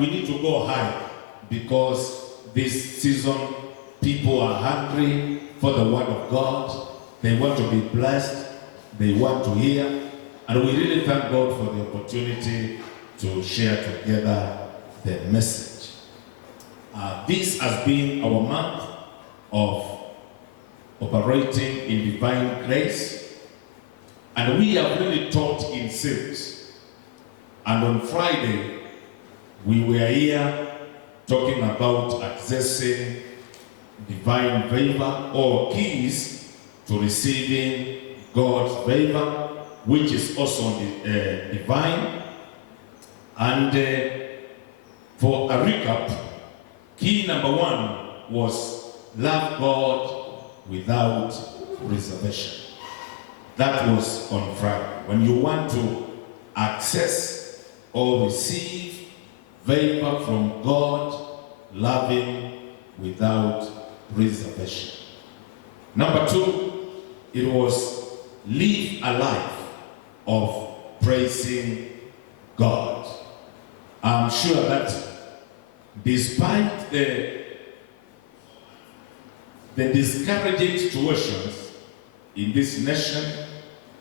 we need to go high, because this season people are hungry for the word of God. They want to be blessed. They want to hear. And we really thank God for the opportunity to share together the message. This has been our month of operating in divine grace. And we have really taught in series. And on Friday, we were here talking about accessing divine favor, or keys to receiving God's favor, which is also divine. And for a recap, key number 1 was love God without reservation. That was on Friday. When you want to access or receive favor from God, love Him without reservation. Number 2, it was live a life of praising God. I'm sure that despite the discouraging situations in this nation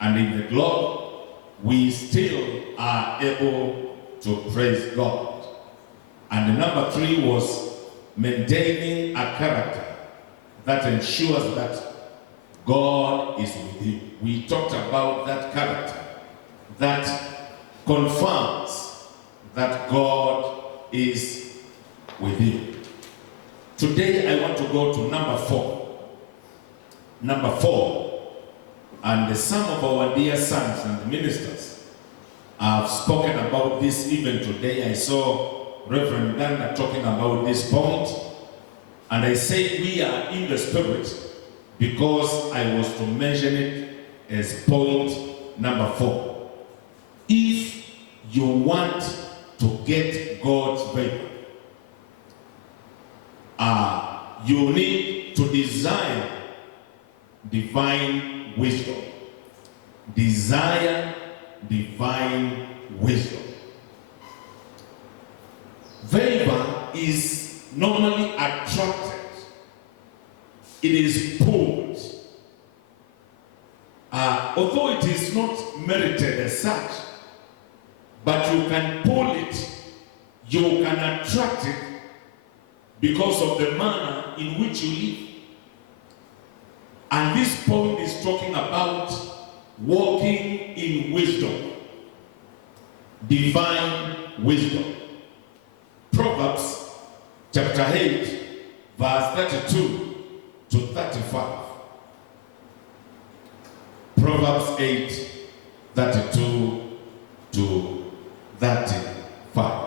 and in the globe, we still are able to praise God. And number 3 was maintaining a character that ensures that God is with you. We talked about that character that confirms that God is with you. Today I want to go to number 4. Number 4, and some of our dear sons and ministers have spoken about this even today. I saw Reverend Dana talking about this point, and I say we are in the spirit because I was to mention it as point number 4. If you want to get God's favor, you need to desire divine wisdom. Desire divine wisdom. Favor is normally attracted. It is pulled. Although it is not merited as such, but you can pull it, you can attract it because of the manner in which you live. And this point is talking about walking in wisdom, divine wisdom. Proverbs chapter 8, verse 32 to 35. Proverbs 8, 32 to 35.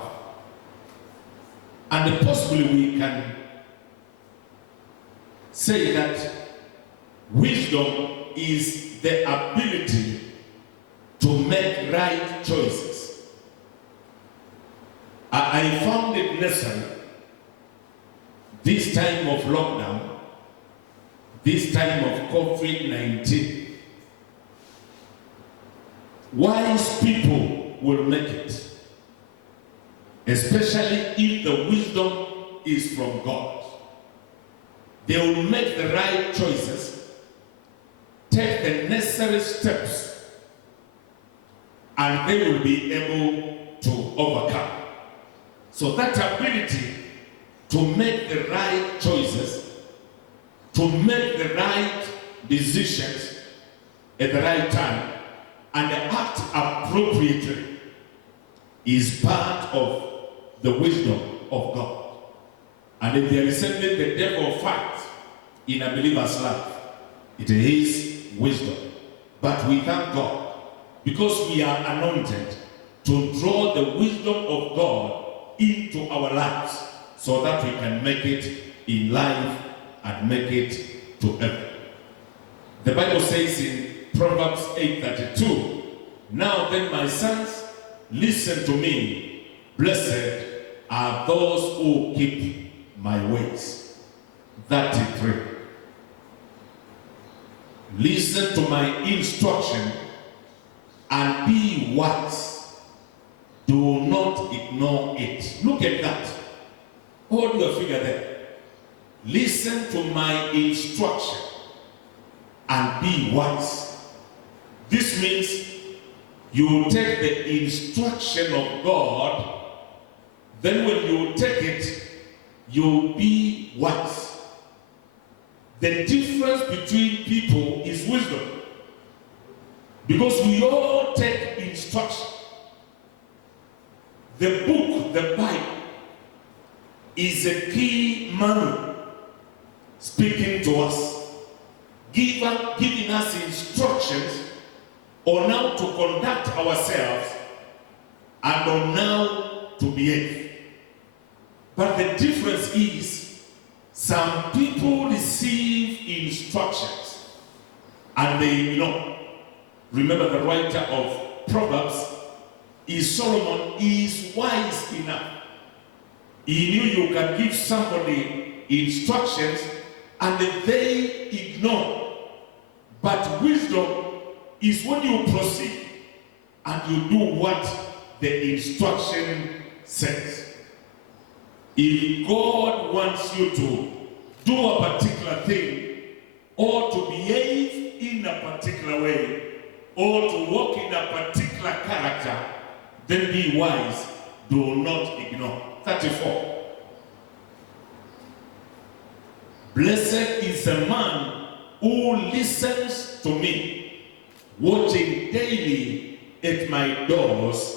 And possibly we can say that wisdom is the ability to make right choices. I found it necessary this time of lockdown, this time of COVID-19. Wise people will make it, especially if the wisdom is from God. They will make the right choices, take the necessary steps, and they will be able to overcome. So that ability to make the right choices, to make the right decisions at the right time, and act appropriately is part of the wisdom of God. And if there is anything the devil fights in a believer's life, it is wisdom. But we thank God because we are anointed to draw the wisdom of God into our lives so that we can make it in life and make it to heaven. The Bible says in Proverbs 8:32, "Now then, my sons, listen to me. Blessed are those who keep my ways." 33. "Listen to my instruction and be wise. Do not ignore it. Look at that. Hold your finger there. Listen to my instruction and be wise. This means you take the instruction of God, then when you take it, you'll be wise. The difference between people is wisdom. Because we all take instruction. The book, the Bible, is a key manual speaking to us, giving us instructions on how to conduct ourselves and on how to behave. But the difference is, some people receive instructions and they ignore. Remember, the writer of Proverbs is Solomon. Is wise enough. He knew you can give somebody instructions and they ignore. But wisdom is when you proceed and you do what the instruction says. If God wants you to do a particular thing, or to behave in a particular way, or to walk in a particular character, then be wise. Do not ignore. 34. Blessed is the man who listens to me, watching daily at my doors,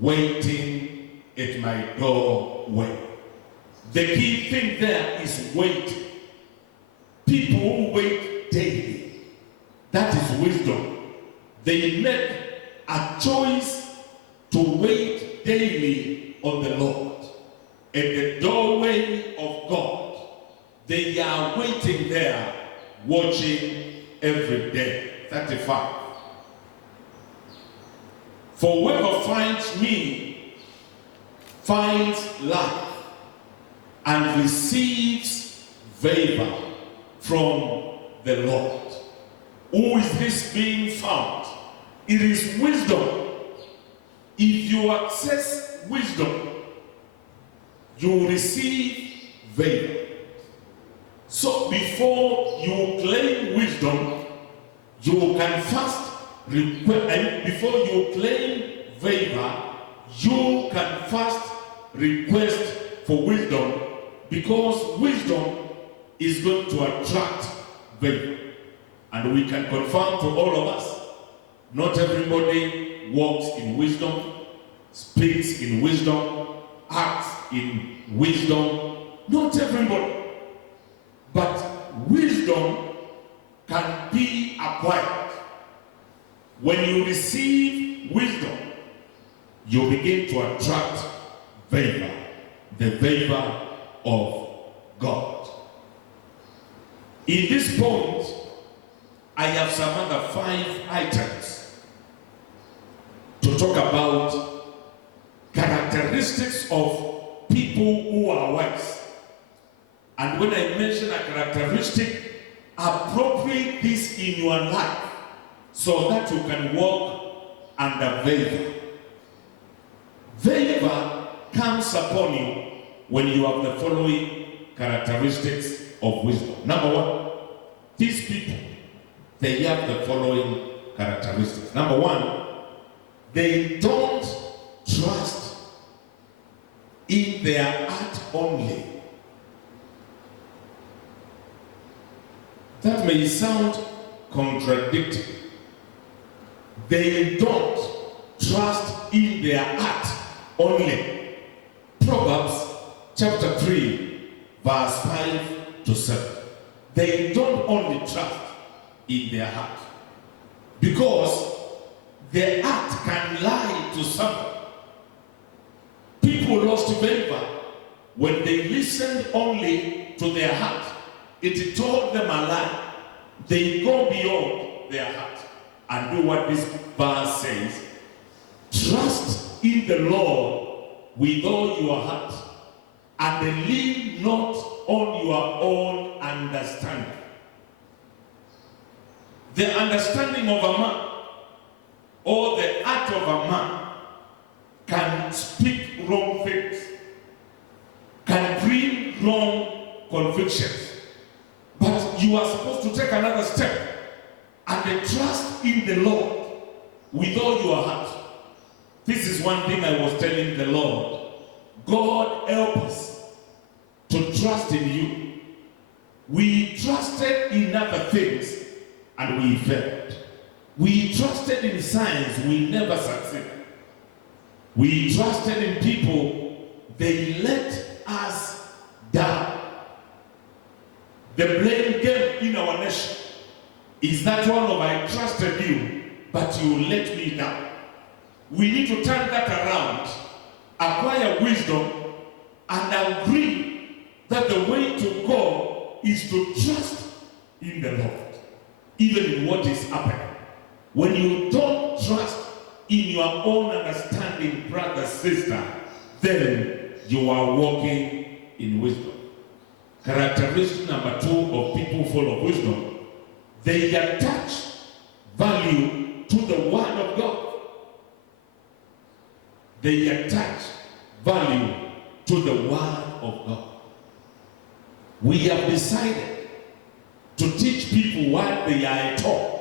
waiting at my doorway. The key thing there is waiting. People who wait daily, that is wisdom. They make a choice to wait daily on the Lord. At the doorway of God, they are waiting there, watching every day. 35. For whoever finds me finds life and receives favor from the Lord. Who is this being found? It is wisdom. If you access wisdom, you will receive favor. So before you claim wisdom, you can first request, before you claim favor, you can first request for wisdom, because wisdom is going to attract favor. And we can confirm to all of us, not everybody walks in wisdom, speaks in wisdom, acts in wisdom. Not everybody. But wisdom can be acquired. When you receive wisdom, you begin to attract favor, the favor of God. In this point, I have some other 5 items to talk about characteristics of people who are wise. And when I mention a characteristic, appropriate this in your life so that you can walk under favor. Favor comes upon you when you have the following characteristics of wisdom. Number 1, these people, they have the following characteristics. Number 1, they don't trust in their heart only. That may sound contradictory. They don't trust in their heart only. Proverbs chapter 3, verse 5 to 7. They don't only trust in their heart, because the heart can lie to someone. People lost favor when they listened only to their heart. It told them a lie. They go beyond their heart and do what this verse says. Trust in the Lord with all your heart, and lean not on your own understanding. The understanding of a man, or the heart of a man, can speak wrong things, can bring wrong convictions. But you are supposed to take another step and trust in the Lord with all your heart. This is one thing I was telling the Lord. God help us to trust in you. We trusted in other things and we failed. We trusted in science, we never succeeded. We trusted in people, they let us down. The blame game in our nation is that one of I trusted you, but you let me down. We need to turn that around, acquire wisdom, and agree that the way to go is to trust in the Lord, even in what is happening. When you don't trust in your own understanding, brother, sister, then you are walking in wisdom. Characteristic number 2 of people full of wisdom, they attach value to the Word of God. They attach value to the Word of God. We have decided to teach people what they are taught,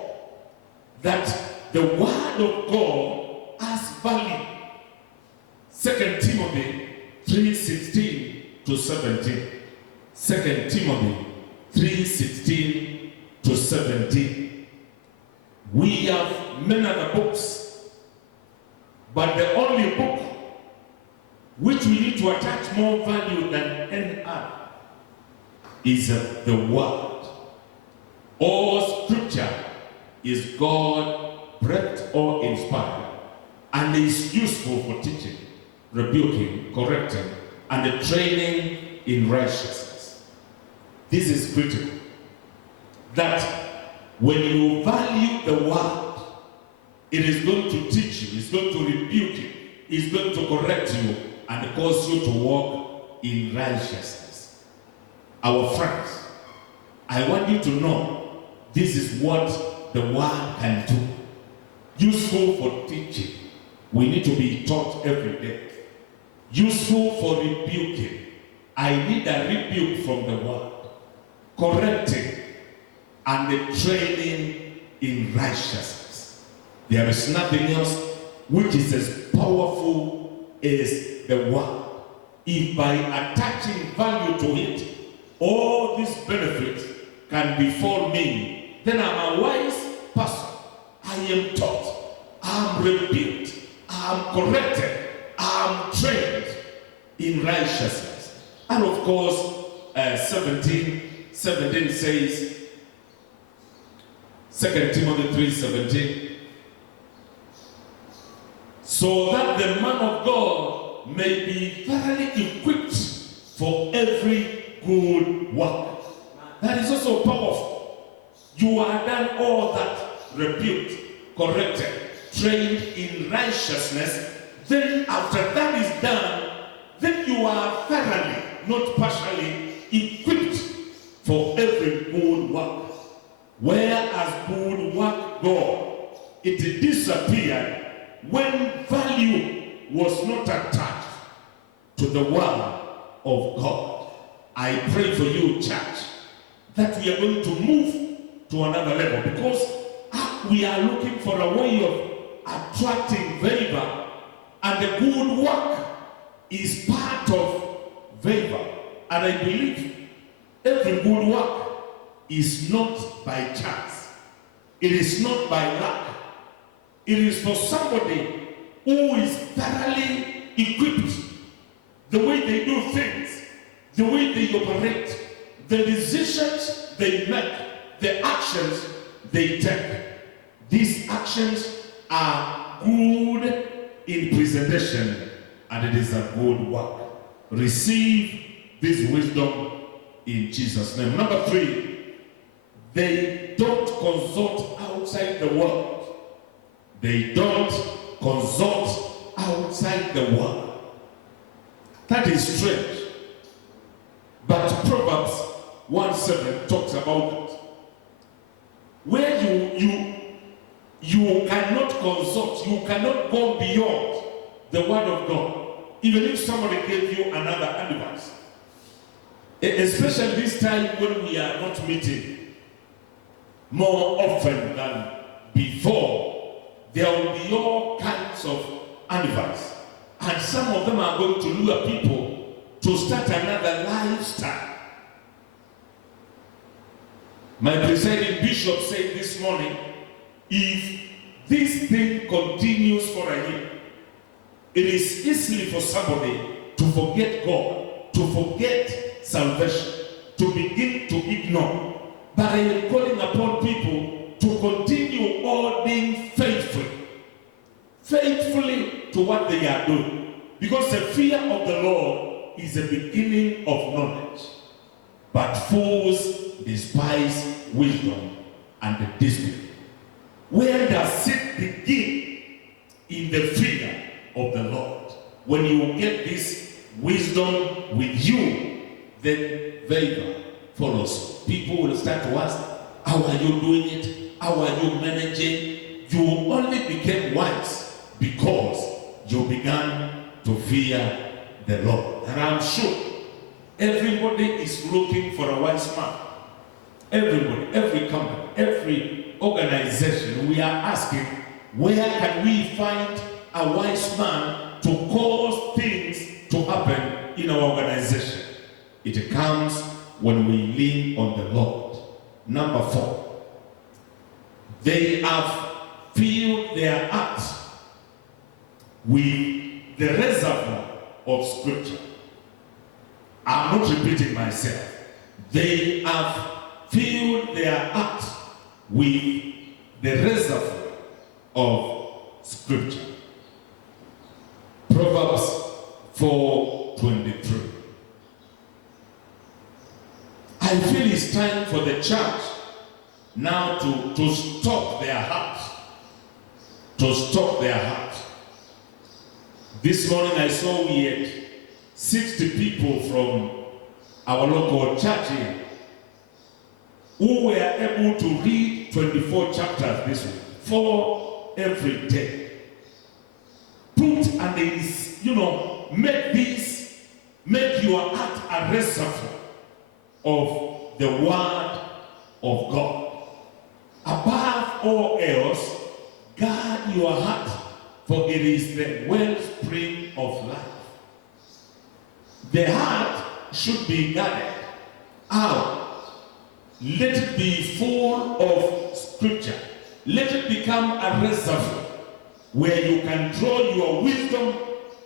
that the Word of God has value. 2 Timothy 3:16 to 17. 2 Timothy 3:16 to 17. We have many other books, but the only book which we need to attach more value than any other is the Word. All Scripture is God-breathed or inspired, and is useful for teaching, rebuking, correcting, and training in righteousness. This is critical. That when you value the Word, it is going to teach you, it's going to rebuke you, it's going to correct you, and cause you to walk in righteousness. Our friends, I want you to know this is what the Word can do. Useful for teaching. We need to be taught every day. Useful for rebuking. I need a rebuke from the Word. Correcting and the training in righteousness. There is nothing else which is as powerful as the Word. If by attaching value to it, all these benefits can befall me, then I'm a wise person. I am taught, I'm rebuked, I'm corrected, I'm trained in righteousness. And of course, 17 says, 2 Timothy 3:17, so that the man of God may be thoroughly equipped for every good work. That is also powerful. You are done all that, rebuked, corrected, trained in righteousness. Then after that is done, then you are thoroughly, not partially, equipped for every good work. Whereas good work go, it disappeared when value was not attached to the Word of God. I pray for you, church, that we are going to move to another level, because we are looking for a way of attracting favor, and the good work is part of favor. And I believe every good work is not by chance. It is not by luck. It is for somebody who is thoroughly equipped. The way they do things, the way they operate, the decisions they make, the actions they take. These actions are good in presentation, and it is a good work. Receive this wisdom in Jesus' name. Number 3, they don't consult outside the world. They don't consult outside the world. That is strange. But Proverbs 1:7 talks about it. Where you cannot consult, you cannot go beyond the word of God, even if somebody gave you another advice, especially this time when we are not meeting more often than before, there will be all kinds of advice. And some of them are going to lure people to start another lifestyle. My presiding bishop said this morning, if this thing continues for a year, it is easy for somebody to forget God, to forget salvation, to begin to ignore. But I am calling upon people to continue all being faithfully to what they are doing. Because the fear of the Lord is the beginning of knowledge. But fools despise wisdom and discipline. Where does it begin? In the fear of the Lord. When you get this wisdom with you, then favor follows. People will start to ask, how are you doing it? How are you managing? You only became wise because you began to fear the Lord. And I'm sure everybody is looking for a wise man. Everybody, every company, every organization, we are asking, where can we find a wise man to cause things to happen in our organization? It comes when we lean on the Lord. Number 4, they have filled their hearts with the reservoir of Scripture. I'm not repeating myself. They have filled their hearts with the reservoir of Scripture. Proverbs 4:23. I feel it's time for the church now to stop their hearts. To stop their hearts. This morning I saw we had 60 people from our local church here who were able to read 24 chapters this week, 4 every day. Put and make your heart a reservoir of the word of God. Above all else, guard your heart, for it is the wellspring of life. The heart should be guarded. How? Let it be full of Scripture. Let it become a reservoir where you can draw your wisdom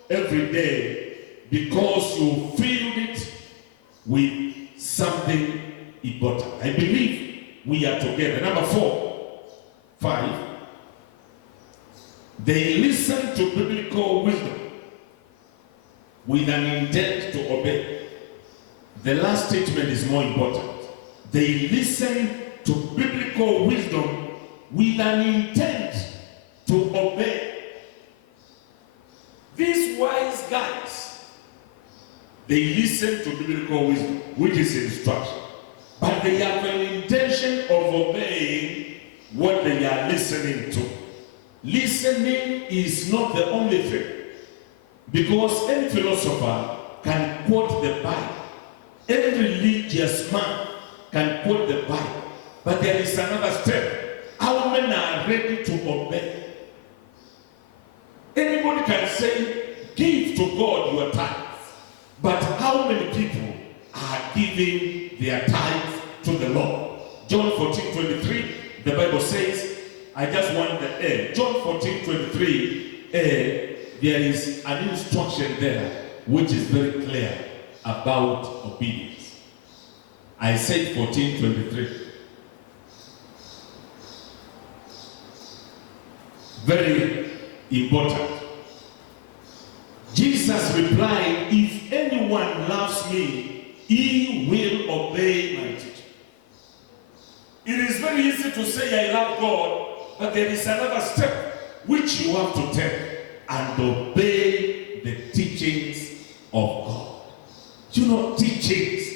every day because you filled it with something important. I believe we are together. Number 5, they listen to biblical wisdom with an intent to obey. The last statement is more important. They listen to biblical wisdom with an intent to obey. These wise guys, they listen to biblical wisdom, which is instruction. But they have an intention of obeying what they are listening to. Listening is not the only thing. Because any philosopher can quote the Bible. Any religious man can quote the Bible. But there is another step. How many are ready to obey? Anybody can say, give to God your tithes. But how many people are giving their tithes to the Lord? John 14:23, the Bible says, I just want the end. John 14:23, there is an instruction there which is very clear about obedience. I said 14:23. Very important. Jesus replied, if anyone loves me, he will obey my teaching. It is very easy to say I love God, but there is another step which you have to take and obey the teachings of God. You know, teachings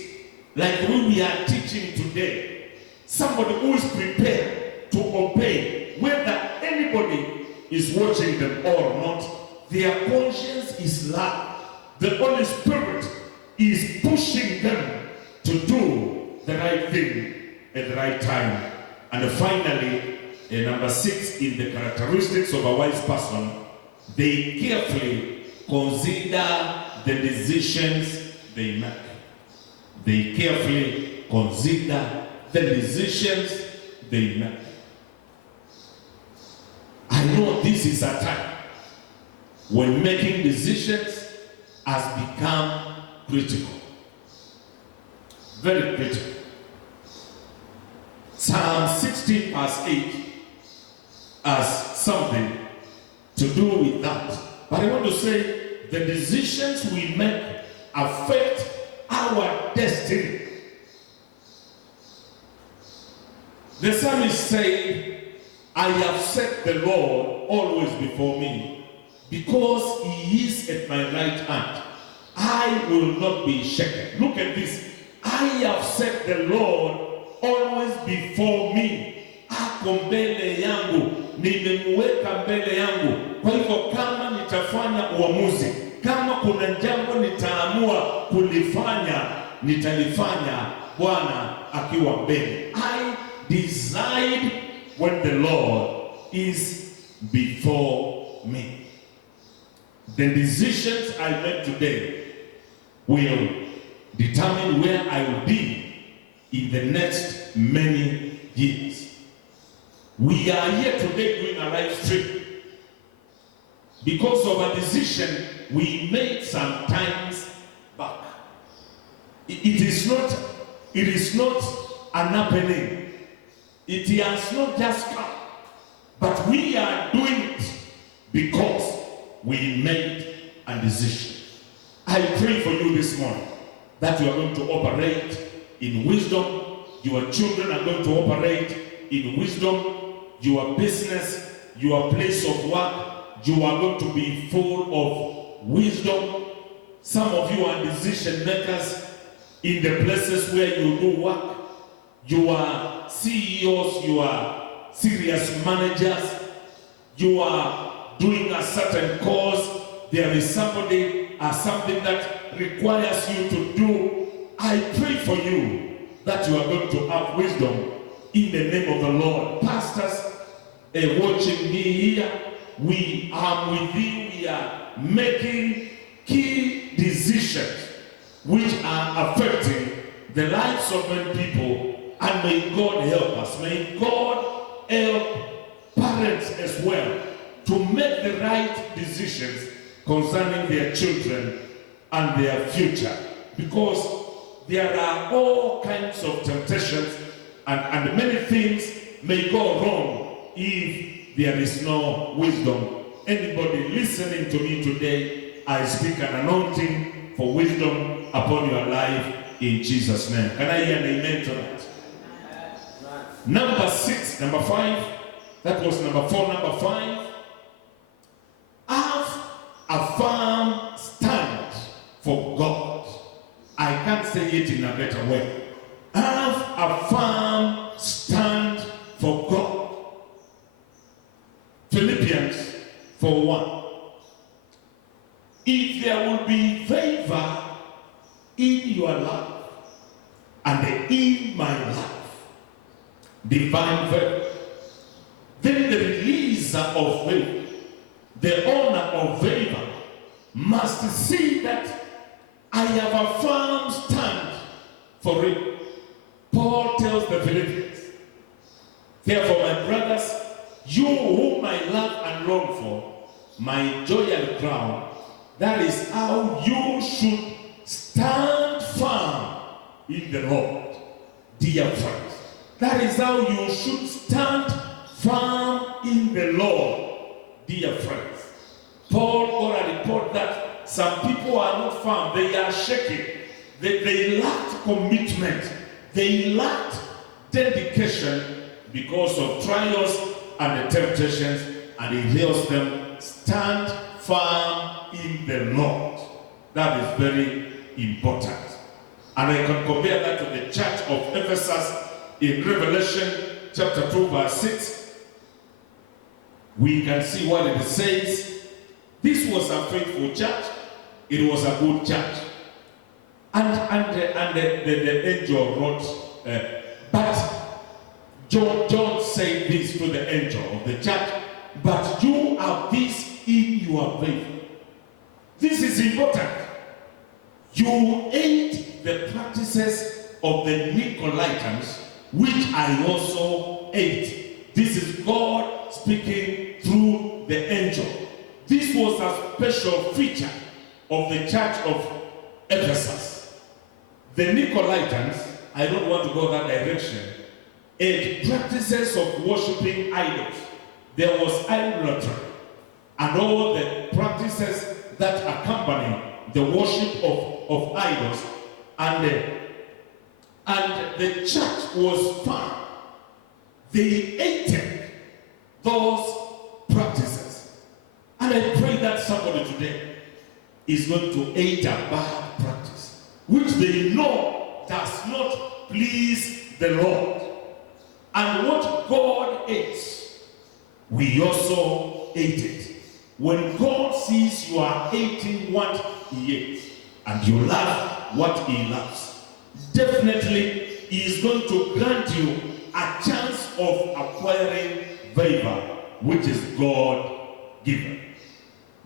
like when we are teaching today, somebody who is prepared to obey, whether anybody is watching them or not, their conscience is loud. The Holy Spirit is pushing them to do the right thing at the right time. And finally, number 6 in the characteristics of a wise person, they carefully consider the decisions they make. They carefully consider the decisions they make. I know this is a time when making decisions has become critical. Very critical. Psalm 16 verse 8 has something to do with that. But I want to say the decisions we make affect our destiny. The psalmist said, I have set the Lord always before me, because he is at my right hand. I will not be shaken. Look at this. I have set the Lord always before me. Ako mbele yangu, nimemweka mbele yangu. Kwa hivyo kama nitafanya uamuzi, kama kuna jambo nitaamua kulifanya, nitalifanya Bwana akiwa mbele. I decide when the Lord is before me. The decisions I make today will determine where I will be in the next many years. We are here today doing a live stream because of a decision we made some times back. It is not an happening. It has not just come, but we are doing it because we made a decision. I pray for you this morning that you are going to operate in wisdom. Your children are going to operate in wisdom. Your business, your place of work, you are going to be full of wisdom. Some of you are decision makers in the places where you do work. You are CEOs, you are serious managers, you are doing a certain cause. There is somebody or something that requires you to do. I pray for you that you are going to have wisdom in the name of the Lord. Pastors watching me here, we are with you. We are making key decisions which are affecting the lives of many people. And may God help us. May God help parents as well to make the right decisions concerning their children and their future. Because there are all kinds of temptations and many things may go wrong if there is no wisdom. Anybody listening to me today, I speak an anointing for wisdom upon your life in Jesus' name. Can I hear an amen to that? Number 6, number 5, that was number 4, number 5. Have a firm stand for God. I can't say it in a better way. Have a firm stand for God. Philippians 4:1. If there will be favor in your life and in my life, divine favor, then the releaser of favor, the owner of favor, must see that I have a firm stand for it. Paul tells the Philippians, therefore, my brothers, you whom I love and long for, my joy and crown, that is how you should stand firm in the Lord, dear friends. That is how you should stand firm in the Lord, dear friends. Paul got a report that some people are not firm. They are shaking. They lacked commitment. They lacked dedication because of trials and the temptations. And he tells them, stand firm in the Lord. That is very important. And I can compare that to the church of Ephesus in Revelation chapter 2 verse 6. We can see what it says. This was a faithful church. It was a good church. And the angel wrote, but John said this to the angel of the church, but you have this in your faith. This is important. You hate the practices of the Nicolaitans, which I also hate. This is God speaking through the angel. This was a special feature of the church of Ephesus. The Nicolaitans, I don't want to go that direction, had practices of worshiping idols. There was idolatry and all the practices that accompany the worship of idols, and the church was firm. They hated those practices. And I pray that somebody today is going to hate a bad practice, which they know does not please the Lord. And what God hates, we also hate it. When God sees you are hating what he hates, and you love what he loves, definitely he is going to grant you a chance of acquiring favor, which is God given.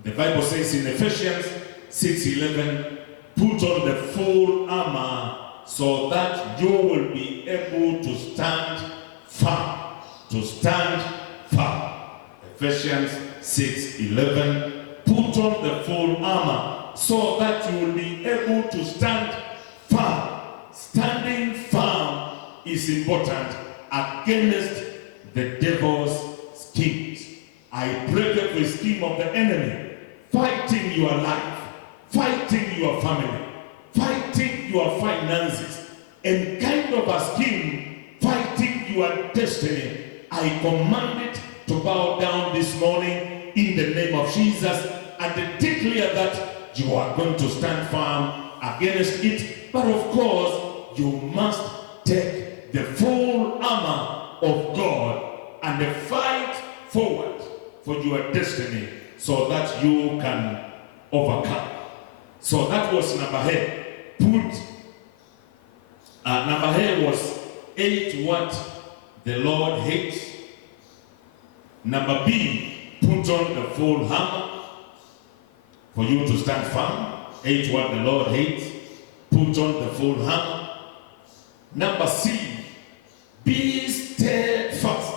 The Bible says in Ephesians 6:11, put on the full armor so that you will be able to stand firm. To stand firm. Ephesians 6:11, put on the full armor so that you will be able to stand firm. Standing firm is important against the devil's schemes. I break every scheme of the enemy, fighting your life, fighting your family, fighting your finances, and kind of a scheme fighting your destiny. I command it to bow down this morning in the name of Jesus and declare that you are going to stand firm against it. But of course, you must take the full armor of God and fight forward for your destiny so that you can overcome. So that was number A. Number A was hate what the Lord hates. Number B, put on the full armor for you to stand firm. Hate what the Lord hates. Put on the full armor. Number C, be steadfast.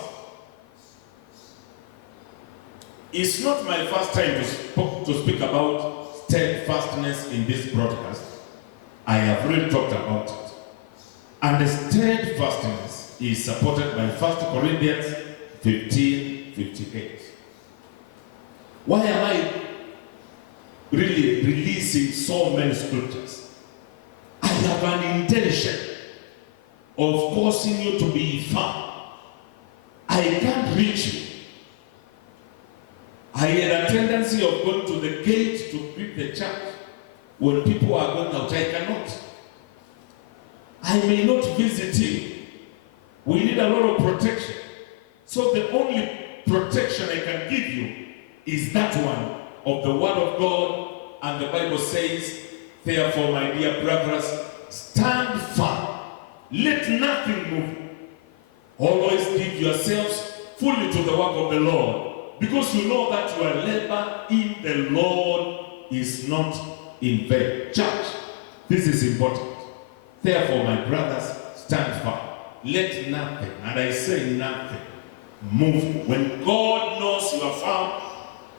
It's not my first time to speak about steadfastness in this broadcast. I have really talked about it. And the steadfastness is supported by 1 Corinthians 15:58. Why am I really releasing so many scriptures? I have an intention of causing you to be firm. I can't reach you. I had a tendency of going to the gate to greet the church when people are going out. I cannot. I may not visit you. We need a lot of protection. So the only protection I can give you is that one of the Word of God. And the Bible says, therefore, my dear brothers, stand firm. Let nothing move you. Always give yourselves fully to the work of the Lord, because you know that your labor in the Lord is not in vain. Church, this is important. Therefore, my brothers, stand firm. Let nothing, and I say nothing, move you. When God knows you are firm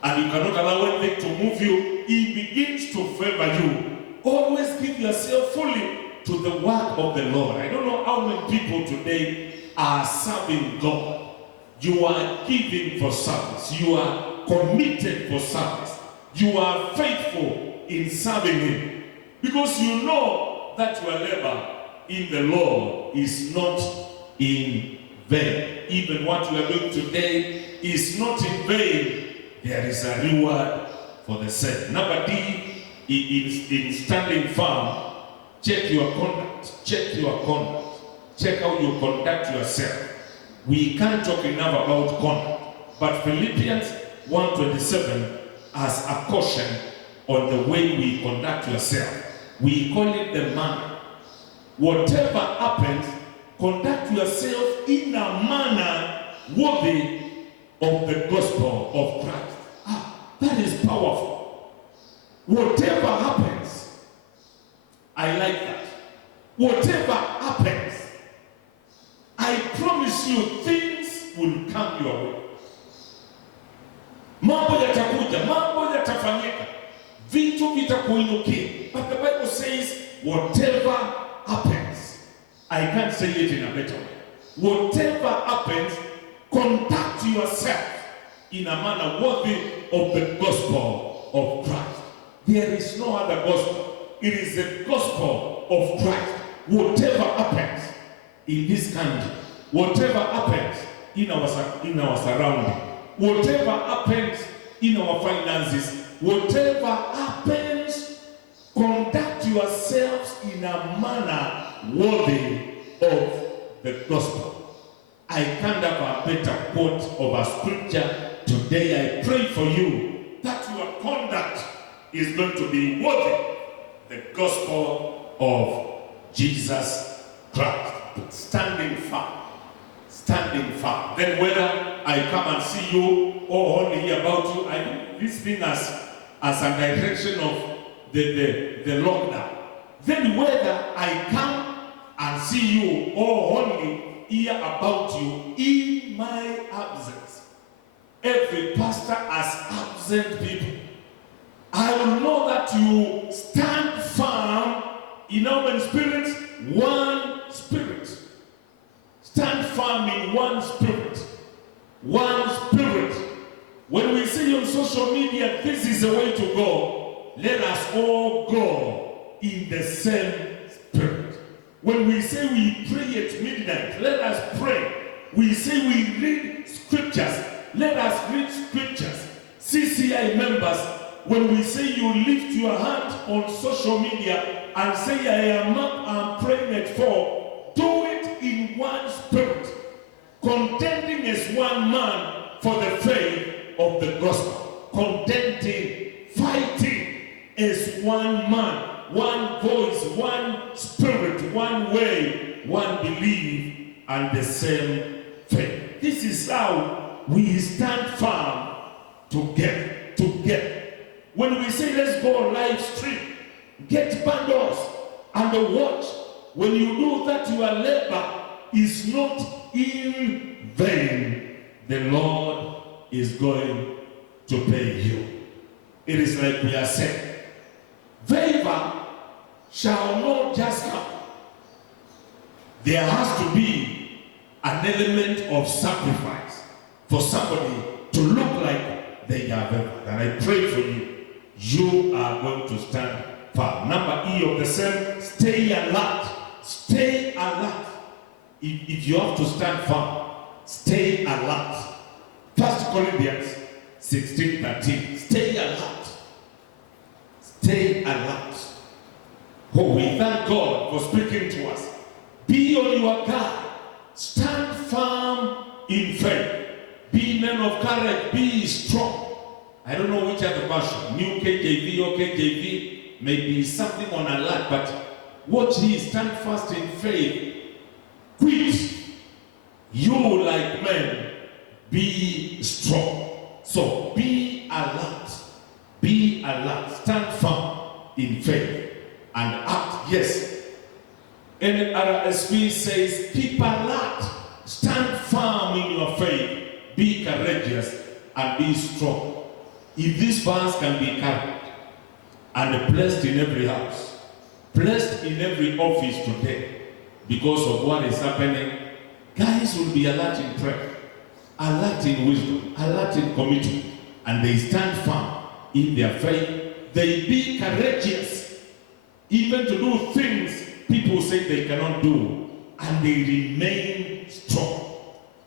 and you cannot allow anything to move you, He begins to favor you. Always give yourself fully to the work of the Lord. I don't know how many people today are serving God. You are giving for service. You are committed for service. You are faithful in serving Him, because you know that your labor in the Lord is not in vain. Even what we are doing today is not in vain. There is a reward for the same. Number D, in standing firm, check your conduct. Check your conduct. Check how you conduct yourself. We can't talk enough about conduct. But Philippians 1:27 as a caution on the way we conduct yourself. We call it the manner. Whatever happens, conduct yourself in a manner worthy of the gospel of Christ. That is powerful. Whatever happens, I like that. Whatever happens, I promise you things will come your way. Mambo yatakuja, mambo yatafanyika, vitu vitakuinukia. But the Bible says, whatever happens, I can't say it in a better way. Whatever happens, conduct yourself in a manner worthy of the gospel of Christ. There is no other gospel. It is the gospel of Christ. Whatever happens in this country, whatever happens in our surrounding, whatever happens in our finances, whatever happens, conduct yourselves in a manner worthy of the gospel. I can't have a better quote of a scripture today. I pray for you that your conduct is going to be worthy the gospel of Jesus Christ. Standing firm. Standing firm. Then whether I come and see you or only hear about you, I do this thing as a direction of the lockdown. Then whether I come and see you or only hear about you in my absence. Every pastor has absent people. I will know that you stand firm in how many spirits? One spirit. Stand firm in one spirit. One spirit. When we see on social media, this is the way to go, let us all go in the same spirit. When we say we pray at midnight, let us pray. We say we read scriptures, let us read scriptures. CCI members, when we say you lift your hand on social media and say I'm praying at 4, do it in one spirit, contending as one man for the faith of the gospel, contending, fighting as one man, one voice, one spirit, one way, one belief, and the same faith. This is how we stand firm together. When we say let's go live stream, get bundles and watch. When you do that, your labor is not in vain. The Lord is going to pay you. It is like we are saying, favor shall not just come. There has to be an element of sacrifice for somebody to look like they are favored. And I pray for you. You are going to stand firm. Number E of the same, stay alert. Stay alert. If you have to stand firm, stay alert. 1 Corinthians 16:13. Stay alert. Stay alert. Oh, we thank God for speaking to us. Be on your guard. Stand firm in faith. Be men of courage. Be strong. I don't know which other version, New KJV or KJV, maybe something on alert, but watch this, stand fast in faith. Quit. You like men, be strong. So be alert. Be alert. Stand firm in faith and act. Yes. NRSV says, keep alert. Stand firm in your faith. Be courageous and be strong. If this verse can be carried and placed in every house, placed in every office today, because of what is happening, guys will be alert in prayer, alert in wisdom, alert in commitment, and they stand firm in their faith. They be courageous, even to do things people say they cannot do, and they remain strong.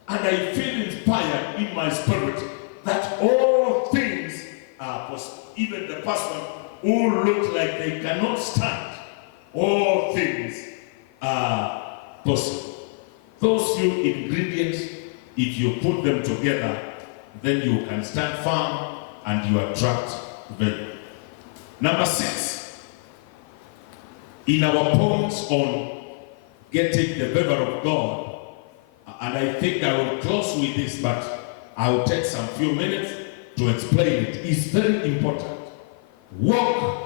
And I feel inspired in my spirit that all things are possible. Even the person who looks like they cannot stand, all things are possible. Those few ingredients, if you put them together, then you can stand firm and you attract favor. Number 6, in our points on getting the favor of God, and I think I will close with this, but I will take some few minutes to explain it. It's very important. Walk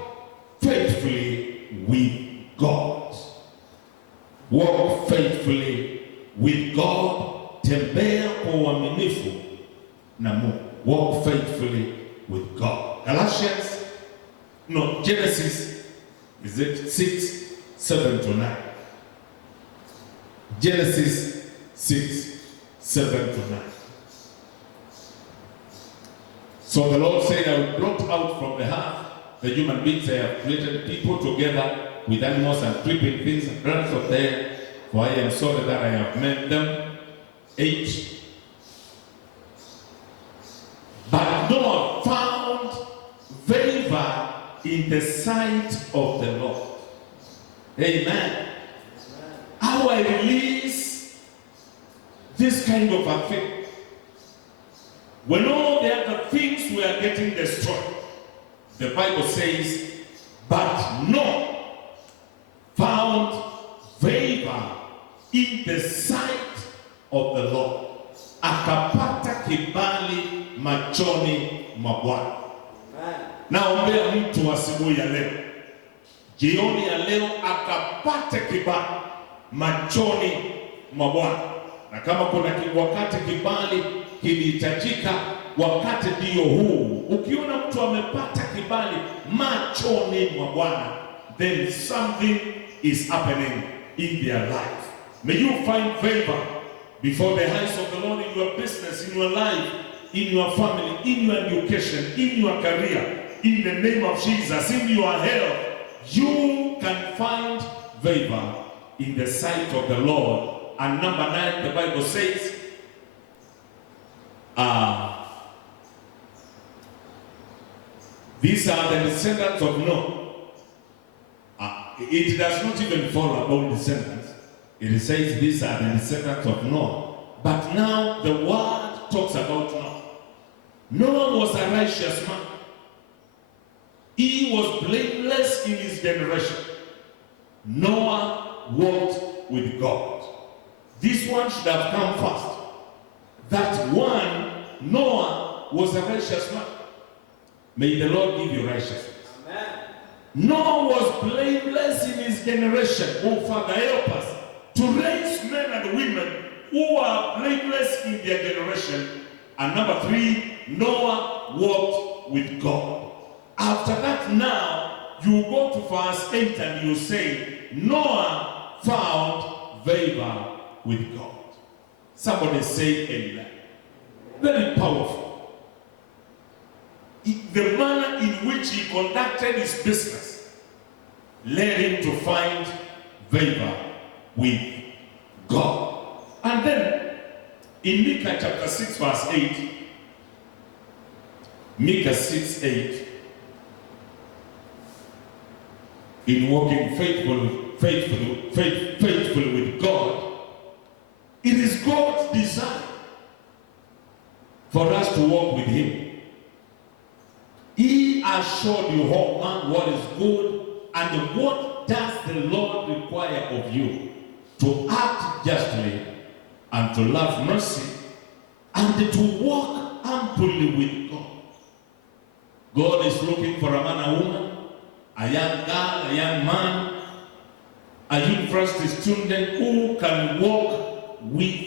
faithfully with God. Walk faithfully with God. Tembea kwa uaminifu na Mungu. Walk faithfully with God. Genesis, is it 6, 7 to 9? Genesis 6, 7 to 9. So the Lord said, I will blot out from the earth the human beings. I have created people together with animals and creeping things and birds of the air, for I am sorry that I have made them. 8. But Noah found favor in the sight of the Lord. Amen. How I release this kind of a thing. When all the other things were getting destroyed, the Bible says, but Noah found favor in the sight of the Lord. Akapata kibali machoni mwa Bwana. Naombea mtu asubuhi ya leo, jioni ya leo, akapate kibali machoni mwa Bwana. Na kama kuna wakati kibali kilihitajika, wakati ndio huu. Ukiona mtu amepata kibali machoni mwa Bwana, then something is happening in their life. May you find favor before the eyes of the Lord in your business, in your life, in your family, in your education, in your career, in the name of Jesus, in your health. You can find favor in the sight of the Lord. And number 9, the Bible says, these are the descendants of Noah. It does not even follow about descendants. It says these are the descendants of Noah. But now the word talks about Noah. Noah was a righteous man. He was blameless in his generation. Noah walked with God. This one should have come first. That one, Noah was a righteous man. May the Lord give you righteousness. Amen. Noah was blameless in his generation. Oh, Father, help us to raise men and women who are blameless in their generation. And number 3, Noah walked with God. After that, now, you go to verse 8 and you say, Noah found favor with God. Somebody say amen. Very powerful. The manner in which he conducted his business led him to find favor with God. And then, in Micah chapter 6 verse 8, Micah 6, 8, in walking faithfully with God, it is God's desire for us to walk with Him. He has showed you, oh man, what is good, and what does the Lord require of you? To act justly, and to love mercy, and to walk amply with God. God is looking for a man, a woman, a young girl, a young man, a university student who can walk with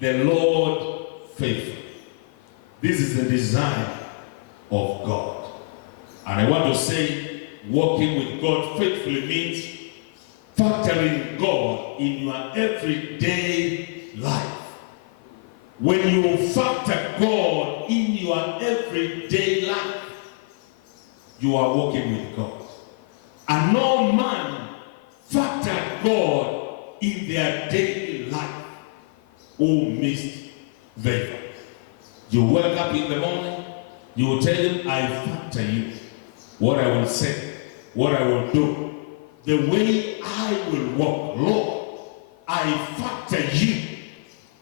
the Lord faithfully. This is the desire of God. And I want to say, walking with God faithfully means factoring God in your everyday life. When you factor God in your everyday life, you are walking with God. And no man factored God in their daily life who missed favor. You wake up in the morning, you will tell him, I factor you. What I will say, what I will do, the way I will walk. Lord, I factor you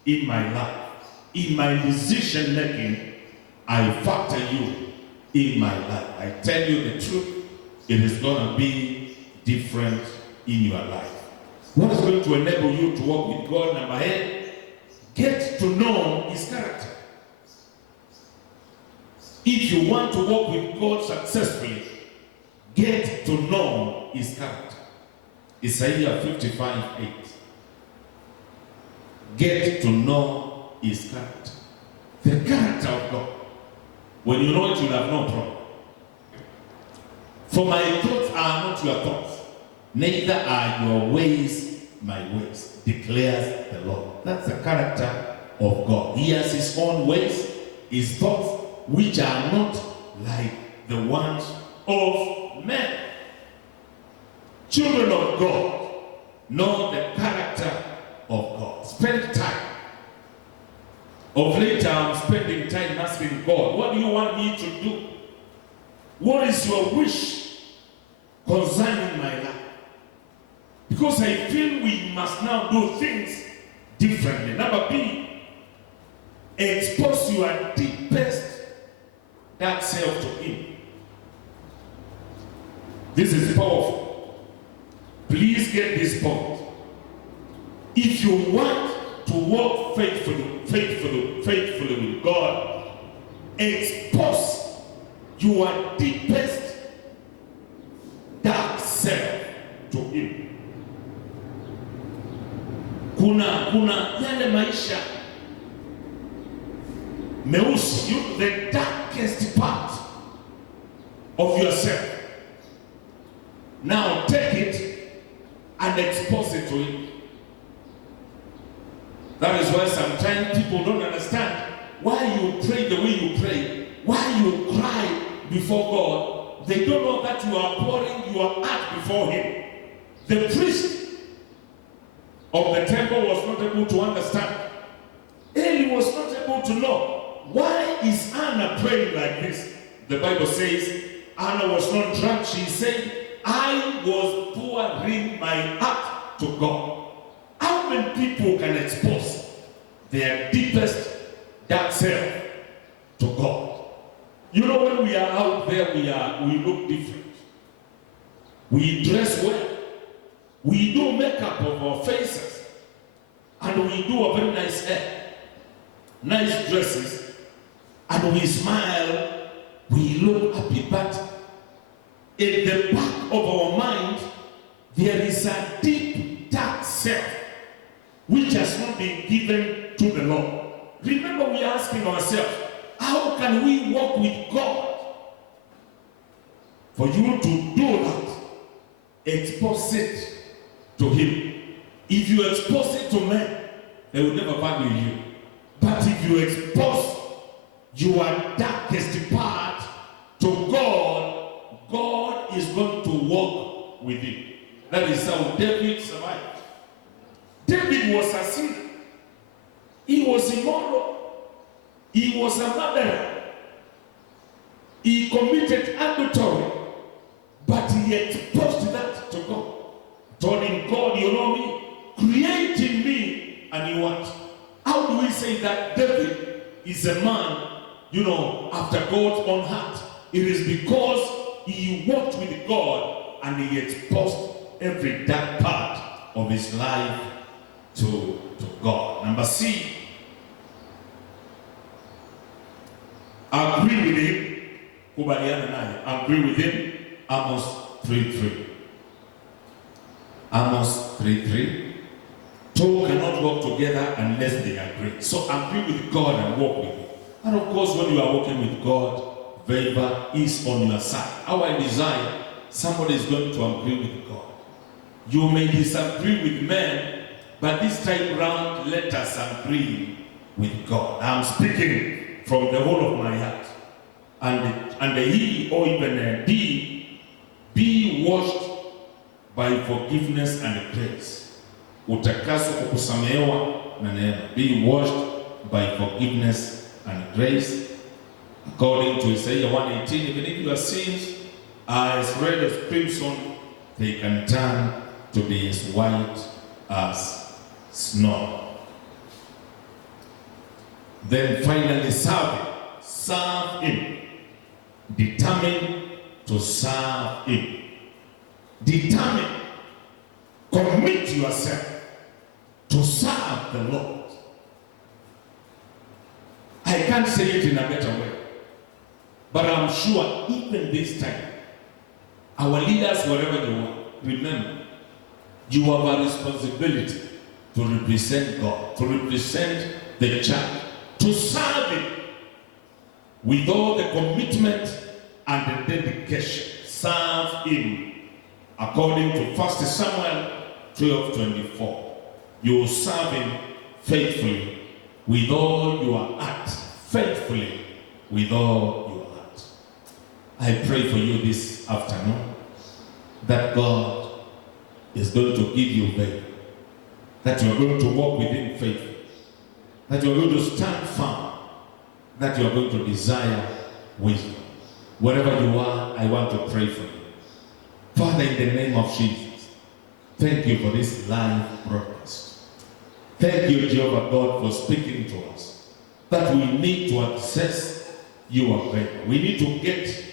in my life. In my decision making, I factor you in my life. I tell you the truth, it is going to be different in your life. What is going to enable you to walk with God? Number 8, get to know His character. If you want to walk with God successfully, get to know His character. Isaiah 55:8. Get to know His character. The character of God. When you know it, you'll have no problem. For my thoughts are not your thoughts, neither are your ways my ways, declares the Lord. That's the character of God. He has His own ways, His thoughts, which are not like the ones of men. Children of God know the character of God. Spend time. Of late, I'm spending time asking God, what do you want me to do? What is your wish concerning my life? Because I feel we must now do things differently. Number B, expose your deepest dark self to Him. This is powerful. Please get this point. If you want to walk faithfully with God, expose your deepest dark self to Him. Kuna yale maisha meusi, the darkest part of yourself. Now take it and expose it to Him. That is why sometimes people don't understand why you pray the way you pray, why you cry before God. They don't know that you are pouring your heart before Him. The priest of the temple was not able to understand. Eli was not able to know, why is Anna praying like this? The Bible says Anna was not drunk. She said, I was pouring my heart to God. How many people can expose their deepest dark self to God? You know, when we are out there, we look different. We dress well. We do makeup of our faces. And we do a very nice hair, nice dresses, and we smile, we look happy. But in the back of our mind, there is a deep dark self which has not been given to the Lord. Remember, we are asking ourselves, how can we walk with God? For you to do that, expose it to Him. If you expose it to men, they will never value you. But if you expose your darkest part to God, God is going to walk with you. That is how David survived. David was a sinner. He was immoral. He was a murderer. He committed adultery. But he exposed that to God. Told him, God, you know me, create in me a new heart. How do we say that David is a man, after God's own heart? It is because he walked with God and he exposed every dark part of his life to God. Number C, agree with him. Kubaliana naye. Agree with him. Amos 3:3. Amos 3:3. Two cannot work together unless they agree. So agree with God and walk with Him. And of course, when you are walking with God, favor is on your side. Our desire, somebody is going to agree with God. You may disagree with men, but this time round, let us agree with God. I'm speaking from the whole of my heart. And he, or even be washed by forgiveness and grace. Utakaso kwa kusamehewa na neema. Be washed by forgiveness and grace. According to Isaiah 1:18, even if your sins are as red as crimson, they can turn to be as white as snow. Then finally serve Him. Determine to serve him. Determine, commit yourself to serve the Lord. I can't say it in a better way, but I'm sure even this time, our leaders, wherever you are, remember, you have a responsibility to represent God, to represent the church, to serve Him with all the commitment and the dedication. Serve Him according to 1 Samuel 12:24. You will serve Him faithfully with all your heart, faithfully with all your heart. I pray for you this afternoon that God is going to give you faith, that you are going to walk within faith, that you are going to stand firm, that you are going to desire wisdom. Wherever you are, I want to pray for you. Father, in the name of Jesus, thank you for this live broadcast. Thank you, Jehovah God, for speaking to us, that we need to access your vapor. We need to get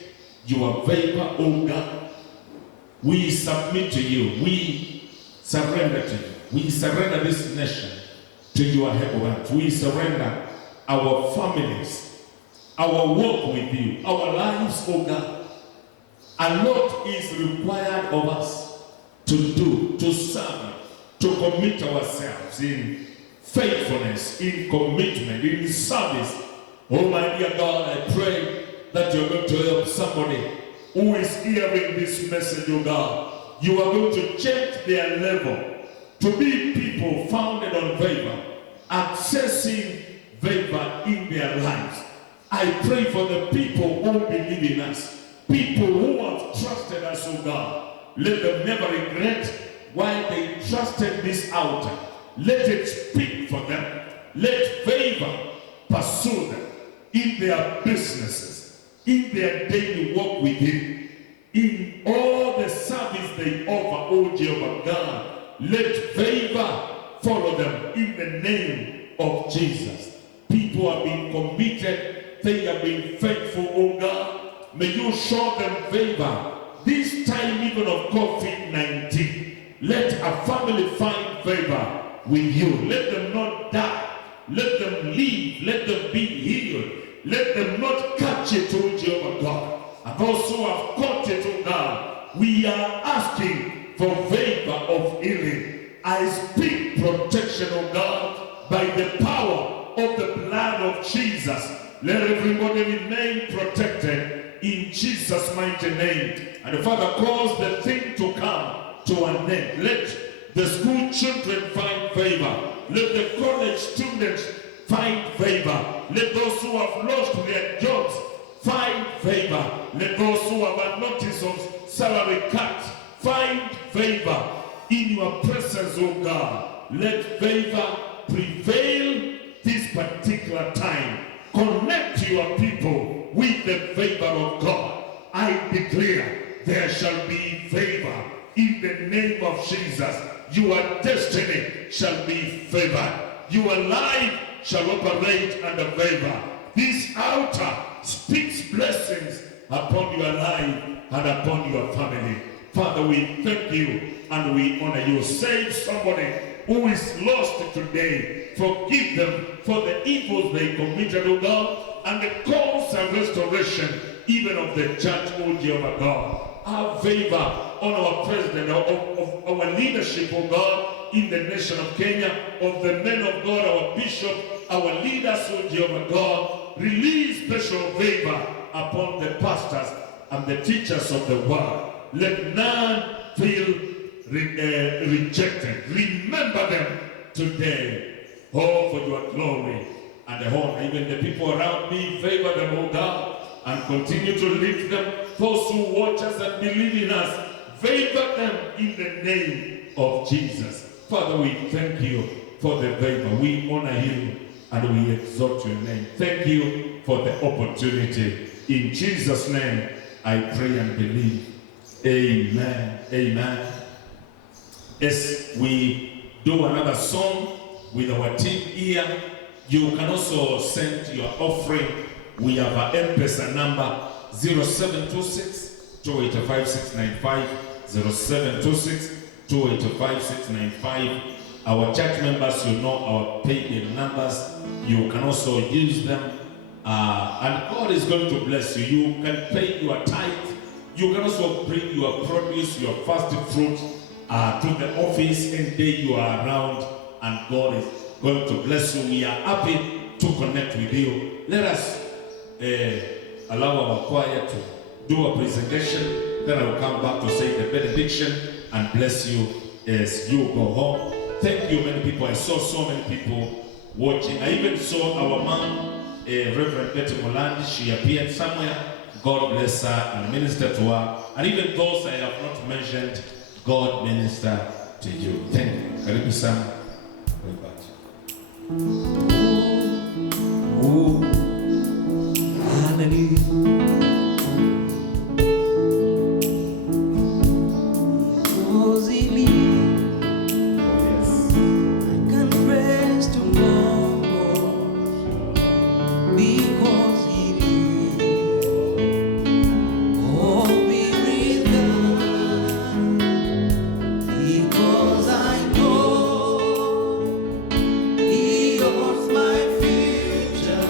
your vapor, oh God. We submit to you. We surrender to you. We surrender this nation to your hands. We surrender our families, our walk with you, our lives, oh God. A lot is required of us to do, to serve, to commit ourselves in faithfulness, in commitment, in service. Oh my dear God, I pray that you're going to help somebody who is hearing this message, oh God. You are going to change their level to be people founded on favor, accessing favor in their lives. I pray for the people who believe in us, people who have trusted us, oh God. Let them never regret why they trusted this altar. Let it speak for them. Let favor pursue them in their businesses, in their daily walk with Him, in all the service they offer, oh Jehovah God. Let favor follow them in the name of Jesus. People have been committed, they have been faithful, oh God. May you show them favor this time even of COVID-19. Let a family find favor with you. Let them not die. Let them live. Let them be healed. Let them not catch it, oh Jehovah God. And those who have caught it, oh God, we are asking for favor of healing. I speak protection, oh God, by the power of the blood of Jesus. Let everybody remain protected in Jesus' mighty name. And the Father, cause the thing to come to an end. Let the school children find favor. Let the college students find favor. Let those who have lost their jobs find favor. Let those who have a notice of salary cut find favor in your presence, oh God. Let favor prevail this particular time. Connect your people with the favor of God. I declare there shall be favor in the name of Jesus. Your destiny shall be favored. Your life shall operate under favor. This altar speaks blessings upon your life and upon your family. Father, we thank you and we honor you. Save somebody who is lost today. Forgive them for the evils they committed, O God, and the cause and restoration even of the church, O Jehovah God. Have favor on our president, of our leadership, O God, in the nation of Kenya, of the men of God, our bishop, our leaders, O Jehovah God. Release special favor upon the pastors and the teachers of the word. Let none feel rejected. Remember them today. Oh, for your glory and the honor. Even the people around me, favor them, oh God, and continue to lift them. Those who watch us and believe in us, favor them in the name of Jesus. Father, we thank you for the favor. We honor you and we exalt your name. Thank you for the opportunity. In Jesus' name, I pray and believe. Amen. Amen. As we do another song with our team here, you can also send your offering. We have an M-Pesa number 0726-285-695, 0726-285-695. Our church members, you know our paybill numbers. You can also use them. And God is going to bless you. You can pay your tithe. You can also bring your produce, your first fruit to the office any day you are around. And God is going to bless you. We are happy to connect with you. Let us allow our choir to do a presentation. Then I will come back to say the benediction and bless you as you go home. Thank you, many people. I saw so many people watching. I even saw our mom, Reverend Betty Moland. She appeared somewhere. God bless her and minister to her. And even those I have not mentioned, God minister to you. Thank you. Karibu sana. Oh, hallelujah. He holds my future.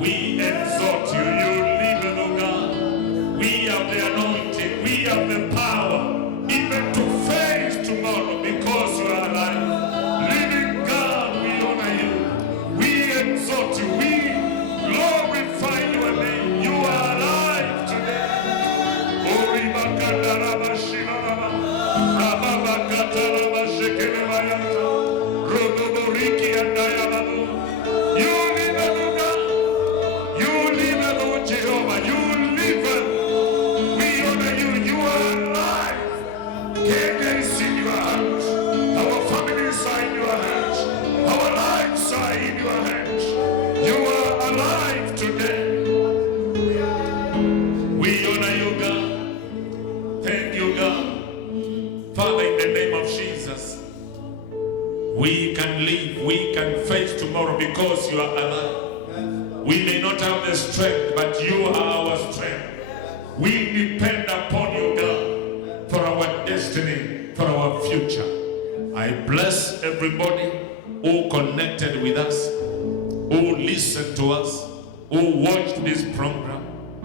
We exalt you. You live, oh God. We have the anointing. We have the power even to face tomorrow because you are alive. Living God, we honor you. We exalt you. We glorify your name. You are alive today. You live, oh God. You live, oh Jehovah. You live. We honor you. You are alive. Kenya is in your hands. Our families are in your hands. Our lives are in your hands. You are alive today. We honor you, God. Thank you, God. Father, in the name of Jesus, we can live, we can face tomorrow because you are alive. We may not have the strength, but you are our strength. We depend upon you, God, for our destiny, for our future. I bless everybody who connected with us, who listened to us, who watched this program,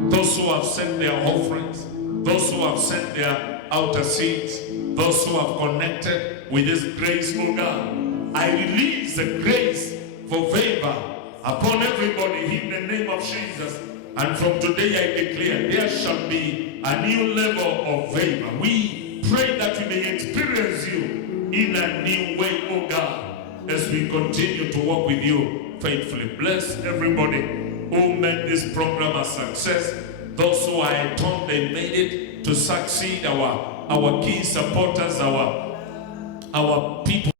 those who have sent their offerings, those who have sent their outer seeds, those who have connected with this grace, oh God. I release the grace for favor upon everybody in the name of Jesus. And from today I declare there shall be a new level of favor. We pray that we may experience you in a new way, oh God, as we continue to walk with you faithfully. Bless everybody who made this program a success. Those who are at home, they made it to succeed. Our key supporters, our people